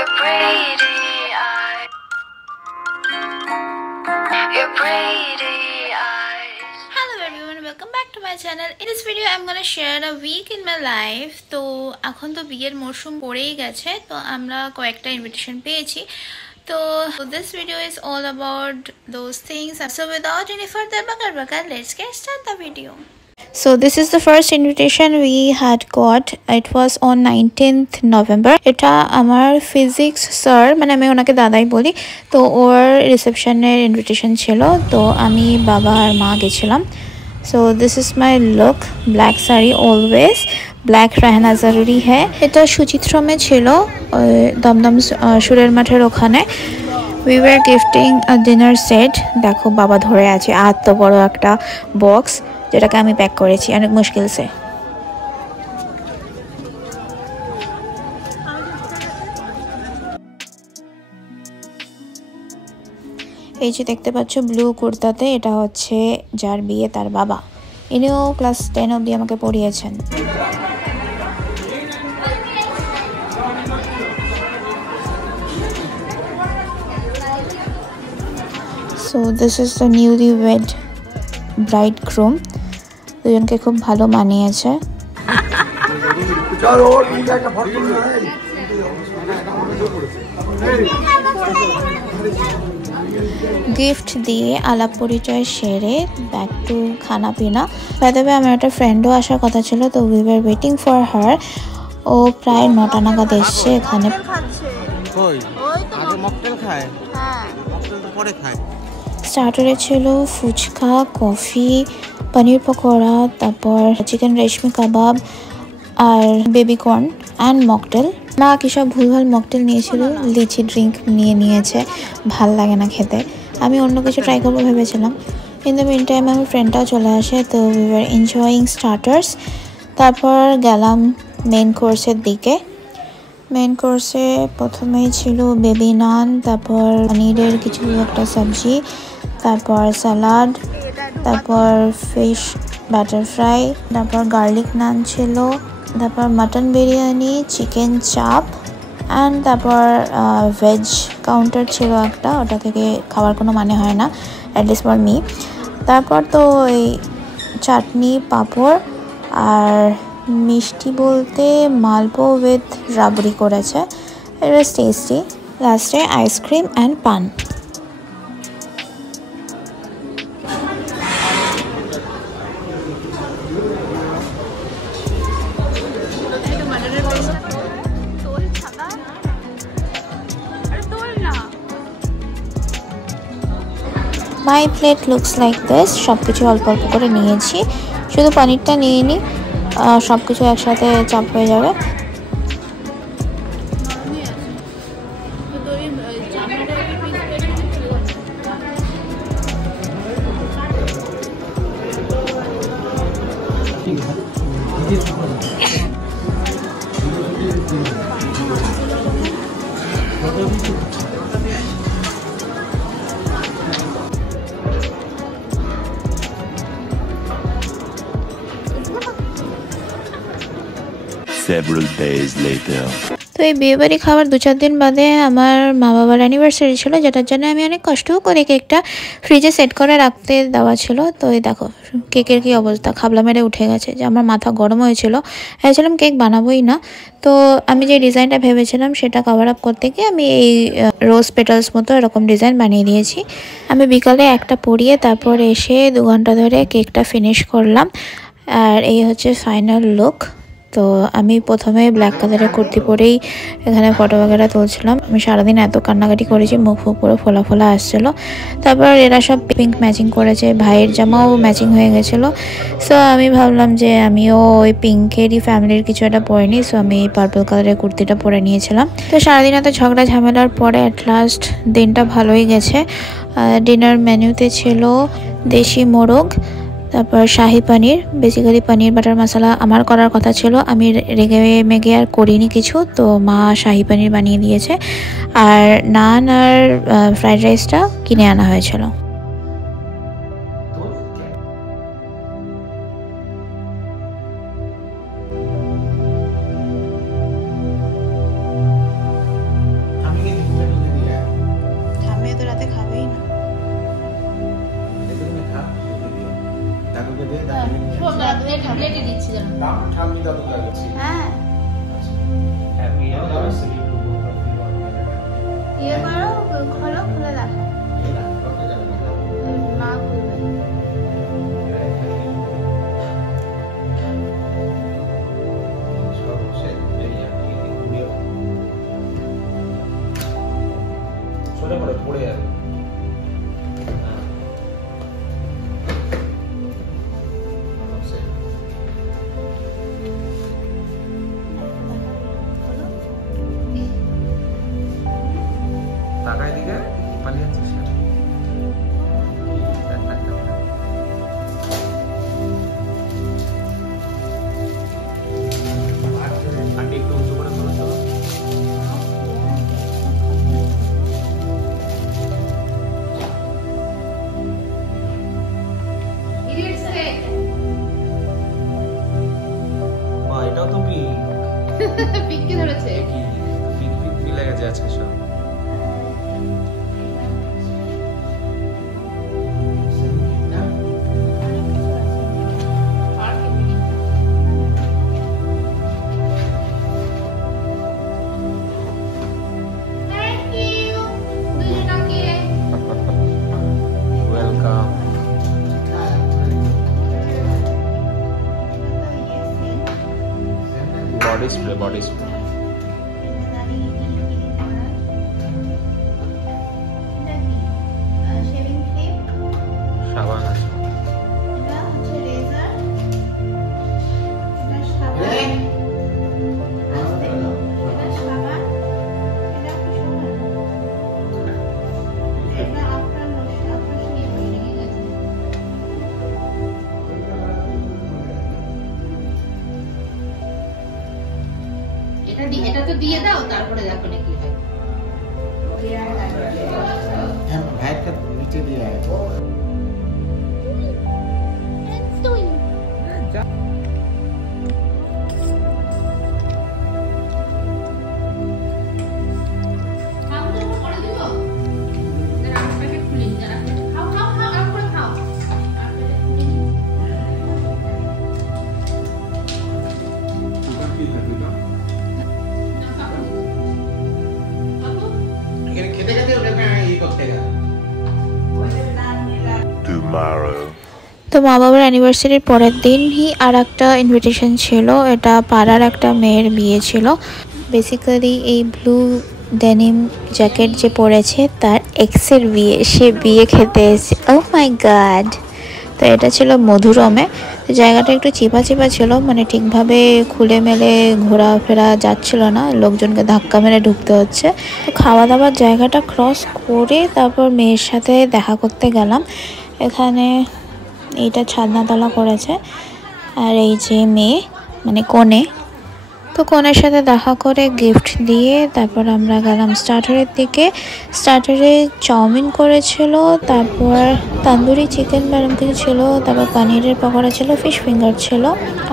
Your pretty eyes. Your pretty eyes. Hello everyone, welcome back to my channel. In this video I'm gonna share a week in my life. তো এখন তো বিয়ের মরশুম পড়েই গেছে, তো আমরা কয়েকটা ইনভিটেশন পেয়েছি। তো this video is all about those things. So without any further bakar, let's get start the video. So this is the first invitation we had got. It was on 19th November. এটা আমার physics sir, মানে আমি ওনাকে দাদাই বলি, তো ওর রিসেপশনের invitation ছিল, তো আমি বাবা আর মা গেছিলাম। So this is my look, black saree always, black रहना ज़रूरी है। এটা সুচিত্রমে ছিল, দমদম সুরের মাঠের ওখানে। We were gifting a dinner set. দেখো বাবা ধরে আছে এত বড় একটা বক্স, যেটাকে আমি প্যাক করেছি অনেক মুশকিল সে। এই যে দেখতে পাচ্ছ ব্লু কুর্তাতে, এটা হচ্ছে যার বিয়ে তার বাবা। ইনিও ক্লাস 10 অবধি আমাকে পড়িয়েছেন। So this is the newlywed bridegroom. দুজনকে খুব ভালো মানিয়েছে। গিফট দিয়ে আলাপ পরিচয় সেরে ব্যাক টু খানা পিনা। বাই দ্য ওয়ে আমার একটা ফ্রেন্ডও আসার কথা ছিল, তো we were waiting for her. ও প্রায় 9টা নাগাদ এসছে এখানে। স্টার্টারে ছিল ফুচকা, কফি, পনির পকোড়া, তারপর চিকেন রেশমি কাবাব আর বেবি কর্ন অ্যান্ড মকটেল। মা কি সব ভুলভাল মকটেল নিয়েছিল, লিচি ড্রিঙ্ক নিয়েছে, ভাল লাগে না খেতে। আমি অন্য কিছু ট্রাই করবো ভেবেছিলাম, কিন্তু মিন টাইম আমার ফ্রেন্ডটাও চলে আসে, তো উই ওয়ার এনজয়িং স্টার্টার্স। তারপর গেলাম মেন কোর্সের দিকে। মেন কোর্সে প্রথমেই ছিল বেবি নান, তারপর পনিরের কিছু একটা সবজি, তারপর স্যালাড, তারপর ফিশ ব্যাটার ফ্রাই, তারপর গার্লিক নান ছিল, তারপর মাটন বিরিয়ানি, চিকেন চাপ অ্যান্ড তারপর ভেজ কাউন্টার ছিল একটা, ওটা থেকে খাওয়ার কোনো মানে হয় না, অ্যাটলিস্ট ফর মি। তারপর তো এই চাটনি, পাঁপড় আর মিষ্টি বলতে মালপো উইথ রাবড়ি করেছে, ইট ওয়াজ টেস্টি। লাস্টে আইসক্রিম অ্যান্ড পান। মাই প্লেট লুকস লাইক দিস। সব কিছু অল্প অল্প করে নিয়েছি, শুধু পনিরটা নিয়ে নিই, সব কিছু একসাথে চাপ হয়ে যাবে। Several days later. তো এই বিয়েবাড়ি খাওয়ার 2-4 দিন বাদে আমার মা বাবার অ্যানিভার্সারি ছিল, যেটার জন্য আমি অনেক কষ্টও করে কেকটা ফ্রিজে সেট করে রাখতে দেওয়া ছিল। তো এই দেখো কেকের কি অবস্থা, খাবলা মেরে উঠে গেছে, যে আমার মাথা গরম হয়েছিল, ভেবেছিলাম কেক বানাবোই না। তো আমি যে ডিজাইনটা ভেবেছিলাম সেটা কভার আপ করতে গিয়ে আমি এই রোজ পেটালস মতো এরকম ডিজাইন বানিয়ে দিয়েছি। আমি বিকালে একটা পরিয়ে তারপর এসে 2 ঘন্টা ধরে কেকটা ফিনিশ করলাম, আর এই হচ্ছে ফাইনাল লুক। তো আমি প্রথমে ব্ল্যাক কালারের কুর্তি পরেই এখানে ফটো বগেরা তুলছিলাম। আমি সারাদিন এত কান্নাকাটি করেছি, মুখ ফুক পুরো ফোলা ফোলা আসছিল। তারপর এরা সব পিঙ্ক ম্যাচিং করেছে, ভাইয়ের জামাও ম্যাচিং হয়ে গেছিলো। সো আমি ভাবলাম যে আমিও ওই পিঙ্কেরই ফ্যামিলির কিছু একটা পরে নিই, সো আমি পার্পল কালারের কুর্তিটা পরে নিয়েছিলাম। তো সারাদিন এত ঝগড়া ঝামেলার পরে অ্যাট লাস্ট দিনটা ভালোই গেছে। ডিনার মেনুতে ছিল দেশি মোরগ, তারপর শাহি পনির, বেসিক্যালি পনির বাটার মশলা আমার করার কথা ছিল, আমি রেগে মেগে আর করিনি কিছু, তো মা শাহি পনির বানিয়ে দিয়েছে। আর নান আর ফ্রাইড রাইসটা কিনে আনা হয়েছিল। জোরে করে পড়ে যাবে। টাকায় দিকে পালিয়ে যাচ্ছিস আন্টি একটু উঁচু করে বলো চলো। এটাও তো পিঙ্ক। পিঙ্কি ধরেছে কি পিঙ্ক পিঙ্ক মিলে গেছে আজকে সব। Welcome. Body spray body spray. সাবান আছে। এটা তো দিয়ে দাও, তারপরে দেখো না কি হয়। भाई का नीचे दिया है खेते खेते ये करते हैं tomorrow. তো মা বাবার অ্যানিভার্সারির পরের দিনই আর একটা ইনভিটেশন ছিল। এটা পাড়ার একটা মেয়ের বিয়ে ছিল। বেসিক্যালি এই ব্লু ডেনিম জ্যাকেট যে পরেছে তার এক্সের বিয়ে, সে বিয়ে খেতে এসেছে। ও মাই গড। তো এটা ছিল মধুরমে। জায়গাটা একটু চিপা চিপা ছিল, মানে ঠিকভাবে খুলে মেলে ঘোরাফেরা যাচ্ছিল না, লোকজনকে ধাক্কা মেরে ঢুকতে হচ্ছে। তো খাওয়া দাওয়ার জায়গাটা ক্রস করে তারপর মেয়ের সাথে দেখা করতে গেলাম। এখানে এইটা ছাদনাতলা করেছে, আর এই যে মেয়ে মানে কনে, তো কনের সাথে দেখা করে গিফট দিয়ে তারপর আমরা গেলাম স্টার্টারের দিকে। স্টার্টারে চাউমিন করেছিল, তারপর তান্দুরি চিকেন বা এরকম কিছু ছিল, তারপর পনিরের পকোড়া ছিল, ফিশ ফিঙ্গার ছিল,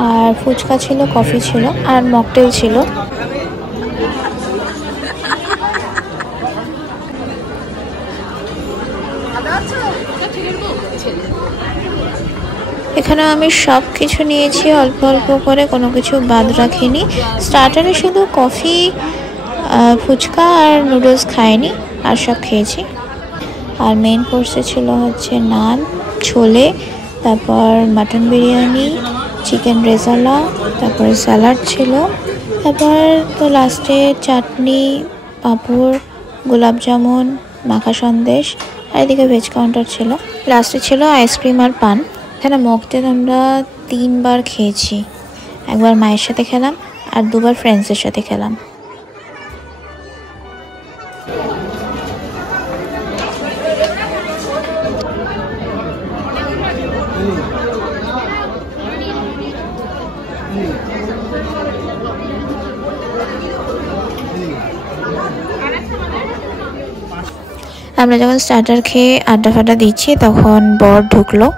আর ফুচকা ছিল, কফি ছিল, আর মকটেল ছিল। এখানে আমি সব কিছু নিয়েছি অল্প অল্প করে, কোনো কিছু বাদ রাখিনি। স্টার্টারে শুধু কফি, ফুচকা আর নুডলস খাইনি, আর সব খেয়েছি। আর মেইন কোর্সে ছিল হচ্ছে নান, ছোলে, তারপর মাটন বিরিয়ানি, চিকেন রেজালা, তারপর স্যালাড ছিল, তারপর তো লাস্টে চাটনি, পাঁপড়, গোলাপ জামুন, মাখা সন্দেশ, আর এদিকে ভেজ কাউন্টার ছিল। লাস্টে ছিল আইসক্রিম আর পান। এখানে মকটেল আমরা 3 বার খেয়েছি, একবার মায়ের সাথে খেলাম আর 2 বার ফ্রেন্ডসের সাথে খেলাম। আমরা যখন স্টার্টার খেয়ে আড্ডা ফাড্ডা দিচ্ছি তখন বর ঢুকলো।